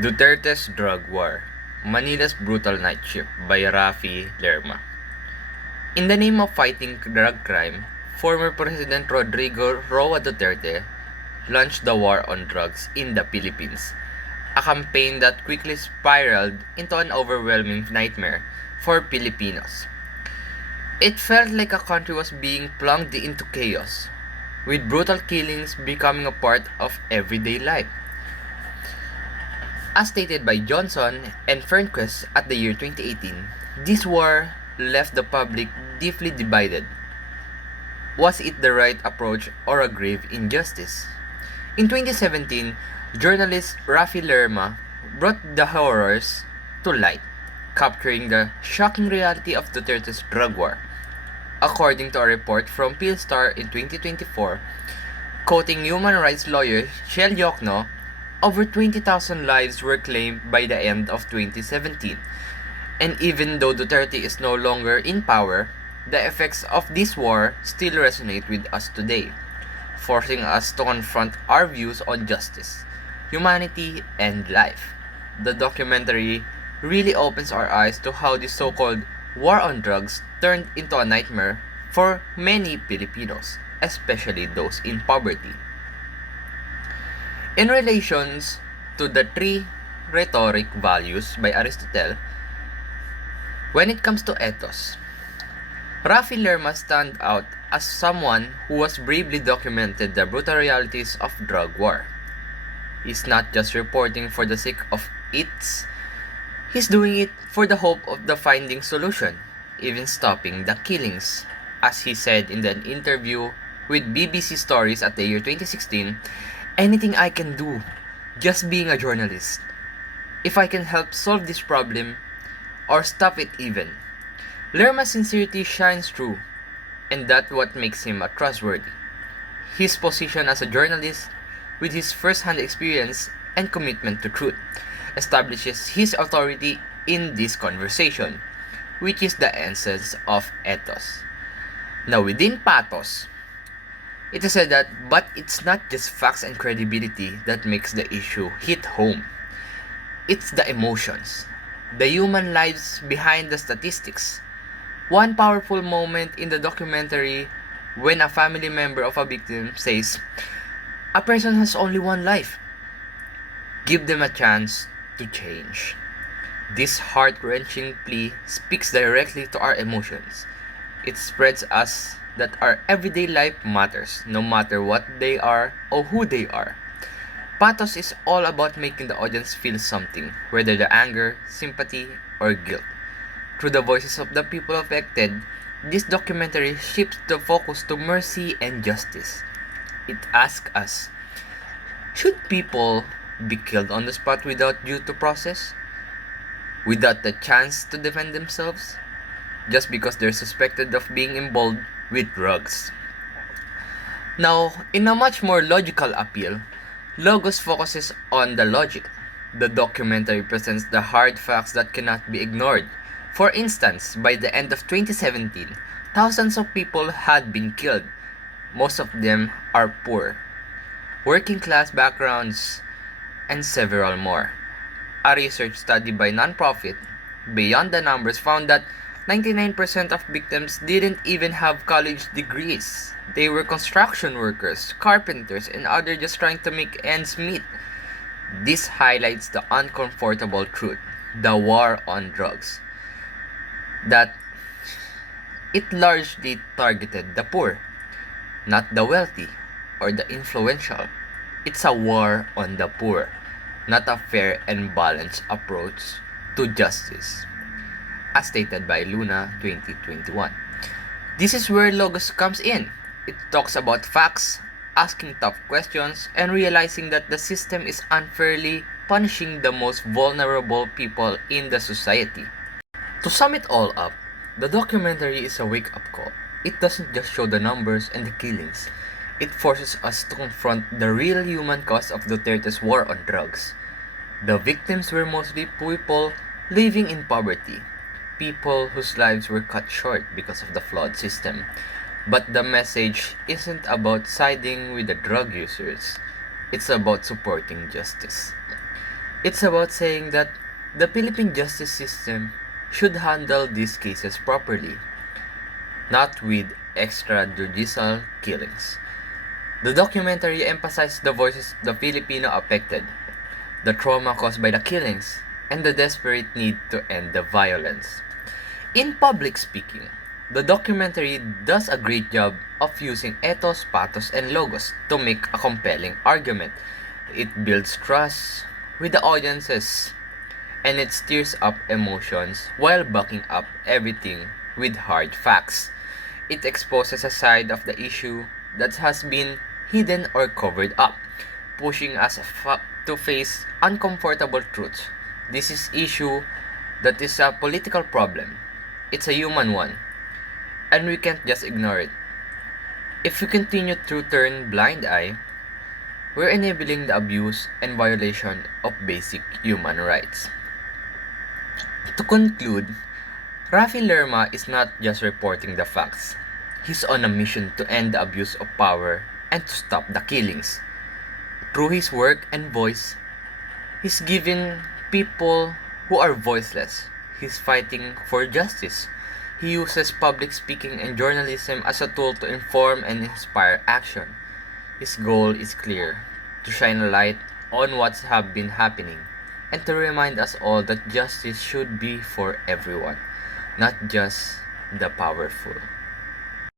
Duterte's Drug War, Manila's Brutal Night Shift by Rafi Lerma. In the name of fighting drug crime, former President Rodrigo Roa Duterte launched the war on drugs in the Philippines, a campaign that quickly spiraled into an overwhelming nightmare for Filipinos. It felt like a country was being plunged into chaos, with brutal killings becoming a part of everyday life. As stated by Johnson and Fernquist at the year 2018, this war left the public deeply divided. Was it the right approach or a grave injustice? In 2017, journalist Rafi Lerma brought the horrors to light, capturing the shocking reality of Duterte's drug war. According to a report from Philstar in 2024, quoting human rights lawyer Shel Yokno, over 20,000 lives were claimed by the end of 2017. And even though Duterte is no longer in power, the effects of this war still resonate with us today, forcing us to confront our views on justice, humanity, and life. The documentary really opens our eyes to how the so-called war on drugs turned into a nightmare for many Filipinos, especially those in poverty. In relations to the three rhetoric values by Aristotle, when it comes to ethos, Rafi Lerma stands out as someone who has bravely documented the brutal realities of drug war. He's not just reporting for the sake of it, he's doing it for the hope of the finding solution, even stopping the killings. As he said in an interview with BBC Stories at the year 2016, anything I can do, just being a journalist. If I can help solve this problem, or stop it even. Lerma's sincerity shines through, and that's what makes him a trustworthy. His position as a journalist, with his first-hand experience and commitment to truth, establishes his authority in this conversation, which is the essence of ethos. Now within pathos, it is said that, but it's not just facts and credibility that makes the issue hit home. It's the emotions, the human lives behind the statistics. One powerful moment in the documentary when a family member of a victim says, "A person has only one life. Give them a chance to change." This heart-wrenching plea speaks directly to our emotions. It spreads us that our everyday life matters, no matter what they are or who they are. Pathos is all about making the audience feel something, whether the anger, sympathy, or guilt. Through the voices of the people affected, this documentary shifts the focus to mercy and justice. It asks us, should people be killed on the spot without due to process? Without the chance to defend themselves? Just because they're suspected of being involved with drugs. Now, in a much more logical appeal, Logos focuses on the logic. The documentary presents the hard facts that cannot be ignored. For instance, by the end of 2017, thousands of people had been killed. Most of them are poor, working class backgrounds, and several more. A research study by nonprofit Beyond the Numbers found that 99% of victims didn't even have college degrees. They were construction workers, carpenters, and others just trying to make ends meet. This highlights the uncomfortable truth, the war on drugs, that it largely targeted the poor, not the wealthy or the influential. It's a war on the poor, not a fair and balanced approach to justice, as stated by Luna 2021. This is where Logos comes in. It talks about facts, asking tough questions, and realizing that the system is unfairly punishing the most vulnerable people in the society. To sum it all up, the documentary is a wake-up call. It doesn't just show the numbers and the killings. It forces us to confront the real human cost of Duterte's war on drugs. The victims were mostly people living in poverty, people whose lives were cut short because of the flawed system. But the message isn't about siding with the drug users. It's about supporting justice. It's about saying that the Philippine justice system should handle these cases properly, not with extrajudicial killings. The documentary emphasized the voices of the Filipino affected, the trauma caused by the killings, and the desperate need to end the violence. In public speaking, the documentary does a great job of using ethos, pathos, and logos to make a compelling argument. It builds trust with the audiences and it stirs up emotions while backing up everything with hard facts. It exposes a side of the issue that has been hidden or covered up, pushing us to face uncomfortable truths. This is issue that is a political problem. It's a human one, and we can't just ignore it. If we continue to turn blind eye, we're enabling the abuse and violation of basic human rights. To conclude, Rafi Lerma is not just reporting the facts. He's on a mission to end the abuse of power and to stop the killings. Through his work and voice, he's giving people who are voiceless. He's fighting for justice. He uses public speaking and journalism as a tool to inform and inspire action. His goal is clear: to shine a light on what's have been happening and to remind us all that justice should be for everyone, not just the powerful.